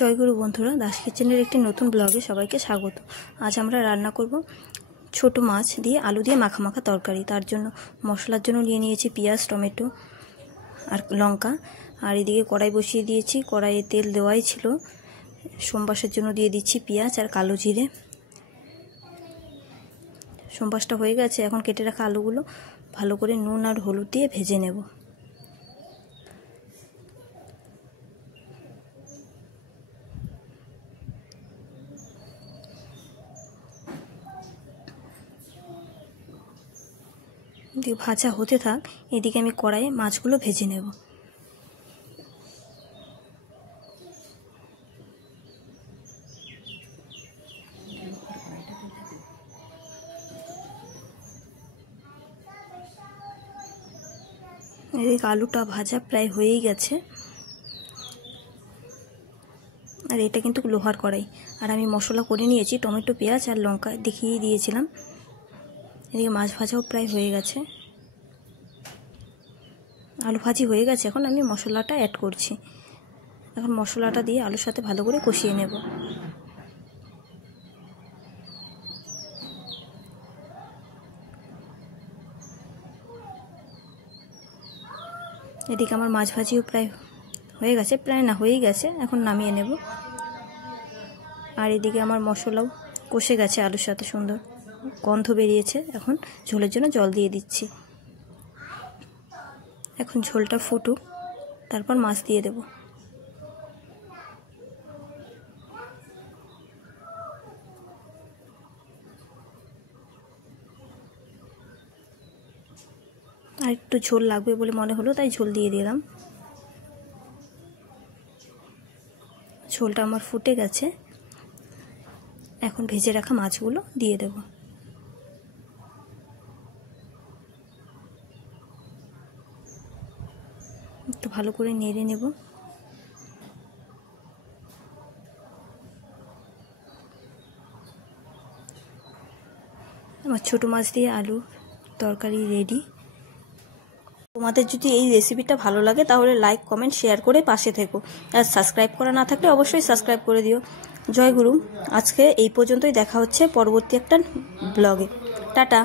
জয়গুরু বন্ধুরা, দাস কিচেনের একটি নতুন ব্লগে সবাইকে স্বাগত। আজ আমরা রান্না করব ছোট মাছ দিয়ে আলু দিয়ে মাখা মাখা তরকারি। তার জন্য মশলার জন্য নিয়ে নিয়েছি পেঁয়াজ, টমেটো আর লঙ্কা। আর এদিকে কড়াই বসিয়ে দিয়েছি, কড়াইয়ে তেল দেওয়াই ছিল। সোমবাসের জন্য দিয়ে দিচ্ছি পেঁয়াজ আর কালো জিরে। সোমবাসটা হয়ে গেছে, এখন কেটে রাখা আলুগুলো ভালো করে নুন আর হলুদ দিয়ে ভেজে নেব। দিয়ে ভাজা হতে থাক, এদিকে আমি কড়াইয়ে মাছগুলো ভেজে নেব। এদিকে আলুটা ভাজা প্রায় হয়েই গেছে। আর এটা কিন্তু লোহার কড়াই। আর আমি মশলা করে নিয়েছি, টমেটো, পেঁয়াজ আর লঙ্কা দেখিয়ে দিয়েছিলাম। এদিকে মাছ ভাজাও প্রায় হয়ে গেছে, আলু ভাজি হয়ে গেছে। এখন আমি মশলাটা অ্যাড করছি। এখন মশলাটা দিয়ে আলুর সাথে ভালো করে কষিয়ে নেব। এদিকে আমার মাছ ভাজিও প্রায় হয়ে গেছে, প্রায় না হয়েই গেছে। এখন নামিয়ে নেব। আর এদিকে আমার মশলাও কষে গেছে, আলুর সাথে সুন্দর গন্ধ বেরিয়েছে। এখন ঝোলের জন্য জল দিয়ে দিচ্ছি। এখন ঝোলটা ফুটুক, তারপর মাছ দিয়ে দেব। আর একটু ঝোল লাগবে বলে মনে হলো, তাই ঝোল দিয়ে দিলাম। ঝোলটা আমার ফুটে গেছে, এখন ভেজে রাখা মাছগুলো দিয়ে দেব। একটু ভালো করে নেড়ে নেব। আমার ছোটো মাছ দিয়ে আলু তরকারি রেডি। তোমাদের যদি এই রেসিপিটা ভালো লাগে তাহলে লাইক, কমেন্ট, শেয়ার করে পাশে থেকো। আর সাবস্ক্রাইব করা না থাকলে অবশ্যই সাবস্ক্রাইব করে দিও। জয় গুরু। আজকে এই পর্যন্তই, দেখা হচ্ছে পরবর্তী একটা ব্লগে। টাটা।